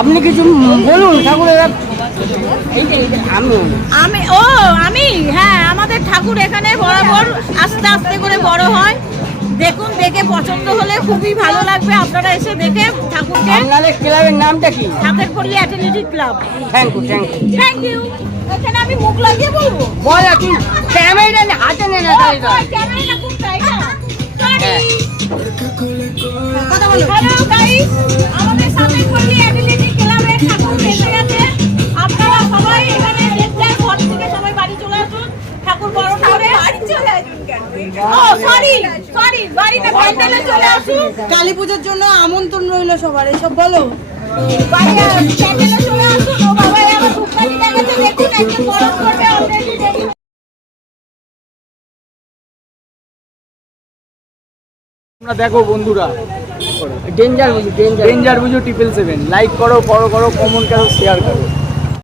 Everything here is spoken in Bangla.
আপনি কিছু বলুন ঠাকুরের। আমি হ্যাঁ, আমাদের ঠাকুর এখানে বরাবর আস্তে আস্তে করে বড় হয়। দেখুন, দেখে পছন্দ হলে খুবই ভালো লাগবে। আপনারা এসে দেখে ঠাকুরকে। আপনাদের ক্লাবের নামটা কি? Thakurpari athletic club. Thank you, thank you, thank you. এখানে আমি মুখ লাগিয়ে বলবো? বল আপনি ক্যামেরা হাতে নেন না। ক্যামেরা খুব তাই না? কথা বলো। হ্যালো গাইস, আমাদের ঠাকুরপড়ি অ্যাথলেটিক ক্লাবের ঠাকুর এসে গেছে। আপনারা সবাই এখানে দেখতে, ঘর থেকে সবাই বাড়ি চলে আসুন। ঠাকুর বড় করে বাড়ি চলে আসুন কেন? ও সরি, বাড়িতে প্যান্ডেলে চলে আসুন। কালী পুজোর জন্য আমন্ত্রণ রইল সবার, এসব বলো। বাড়ি প্যান্ডেলে চলে আসুন। ও বাবা, আমার ধূপকাঠি দেখাচ্ছে, দেখুন একটু বড় করবে অলরেডি দেখুন। তোমরা দেখো বন্ধুরা, ডেঞ্জার বুঝু, ডেঞ্জার বুঝো 777, লাইক করো, ফলো করো, কমেন্ট করো, শেয়ার করো।